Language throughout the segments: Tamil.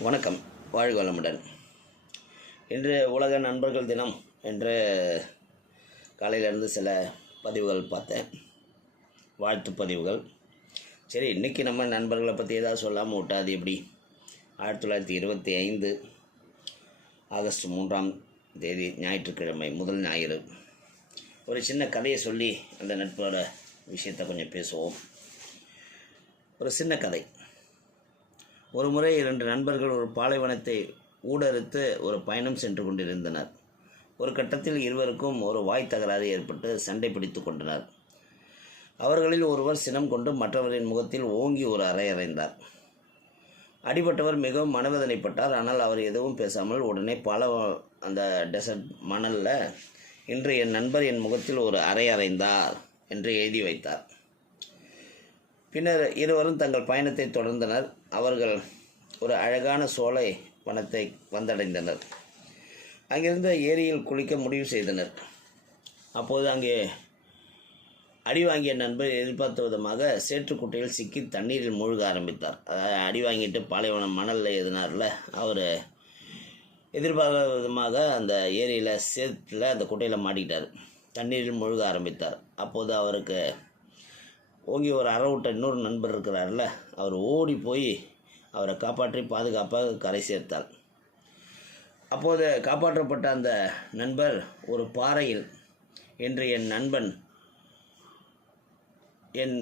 வணக்கம். வாழ்க வளமுடன். இன்று உலக நண்பர்கள் தினம் என்று காலையிலேருந்து சில பதிவுகள் பார்த்தேன். வாழ்த்து பதிவுகள். சரி இன்றைக்கி நம்ம நண்பர்களை பற்றி ஏதாவது சொல்லாமல் விட்டாது எப்படி? ஆயிரத்தி தொள்ளாயிரத்தி இருபத்தி ஐந்து ஆகஸ்ட் மூன்றாம் தேதி ஞாயிற்றுக்கிழமை முதல் ஞாயிறு. ஒரு சின்ன கதையை சொல்லி அந்த நட்போட விஷயத்தை கொஞ்சம் பேசுவோம். ஒரு சின்ன கதை. ஒரு முறை இரண்டு நண்பர்கள் ஒரு பாலைவனத்தை ஊடறுத்து ஒரு பயணம் சென்று கொண்டிருந்தனர். ஒரு கட்டத்தில் இருவருக்கும் ஒரு வாய் தகராறு ஏற்பட்டு சண்டை பிடித்து கொண்டனர். அவர்களில் ஒருவர் சினம் கொண்டு மற்றவரின் முகத்தில் ஓங்கி ஒரு அறை அறைந்தார். அடிபட்டவர் மிகவும் மனவேதனைப்பட்டார். ஆனால் அவர் எதுவும் பேசாமல் உடனே பல அந்த டெசர்ட் மணலில் இன்று என் நண்பர் என் முகத்தில் ஒரு அறை அறைந்தார் என்று எழுதி வைத்தார். பின்னர் இருவரும் தங்கள் பயணத்தை தொடர்ந்தனர். அவர்கள் ஒரு அழகான சோலை வனத்தை வந்தடைந்தனர். அங்கிருந்த ஏரியில் குளிக்க முடிவு செய்தனர். அப்போது அங்கே அடி வாங்கிய நண்பர் எதிர்பார்த்த விதமாக சேற்றுக்குட்டையில் சிக்கி தண்ணீரில் மூழ்க ஆரம்பித்தார். அதாவது அடி வாங்கிட்டு பாலைவனம் மணலில் எழுதினார்ல அவர் எதிர்பார்க்காத விதமாக அந்த ஏரியில் சேத்துல அந்த குட்டையில் மாட்டிக்கிட்டார். தண்ணீரில் மூழ்க ஆரம்பித்தார். அப்போது அவருக்கு ஓங்கி ஒரு அற விட்ட இன்னொரு நண்பர் இருக்கிறார்ல அவர் ஓடி போய் அவரை காப்பாற்றி பாதுகாப்பாக கரை சேர்த்தார். அப்போது காப்பாற்றப்பட்ட அந்த நண்பர் ஒரு பாறையில் என்று என் நண்பன் என்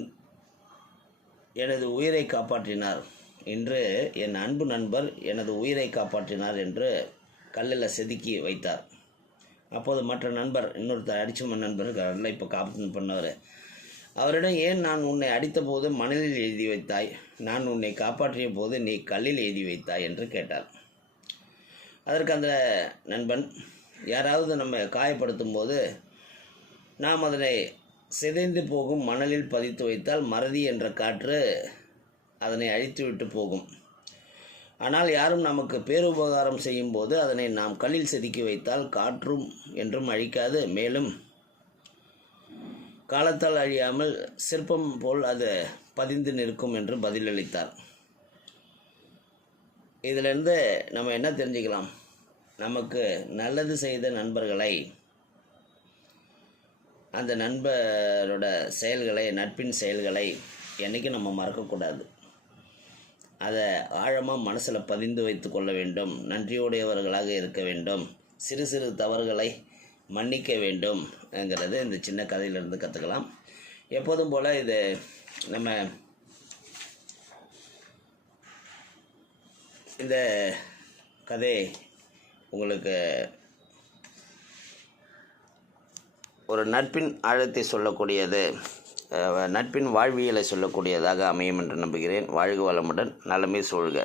எனது உயிரை காப்பாற்றினார் என்று என் அன்பு நண்பர் எனது உயிரை காப்பாற்றினார் என்று கல்லில் செதுக்கி வைத்தார். அப்போது மற்ற நண்பர் இன்னொருத்தர் அடிச்ச நண்பர் இப்போ காப்பாற்று பண்ணவர் அவரிடம் ஏன் நான் உன்னை அடித்தபோது மணலில் எழுதி வைத்தாய்? நான் உன்னை காப்பாற்றிய போது நீ கல்லில் எழுதி வைத்தாய்? என்று கேட்டார். அதற்கு அந்த நண்பன் யாராவது நம்ம காயப்படுத்தும் போது நாம் அதனை சிதைந்து போகும் மணலில் பதித்து வைத்தால் மறதி என்ற காற்று அதனை அழித்துவிட்டு போகும். ஆனால் யாரும் நமக்கு பேருபகாரம் செய்யும் போது அதனை நாம் கல்லில் செதுக்கி வைத்தால் காற்றும் என்றும் அழிக்காது. மேலும் காலத்தால் அழியாமல் சிற்பம் போல் அது பதிந்து நிற்கும் என்று பதிலளித்தார். இதிலிருந்து நம்ம என்ன தெரிஞ்சுக்கலாம்? நமக்கு நல்லது செய்த நண்பர்களை அந்த நண்பரோட செயல்களை நட்பின் செயல்களை என்றைக்கும் நம்ம மறக்கக்கூடாது. அதை ஆழமாக மனசில் பதிந்து வைத்து கொள்ள வேண்டும். நன்றியுடையவர்களாக இருக்க வேண்டும். சிறு சிறு தவறுகளை மன்னிக்க வேண்டும்ங்கிறது இந்த சின்ன கதையிலிருந்து கற்றுக்கலாம் எப்போதும் போல் இது நம்ம இந்த கதை உங்களுக்கு ஒரு நட்பின் ஆழத்தை சொல்லக்கூடியது நட்பின் வாழ்வியலை சொல்லக்கூடியதாக அமையும் என்று நம்புகிறேன். வாழ்க வளமுடன் நலமே சூழ்க.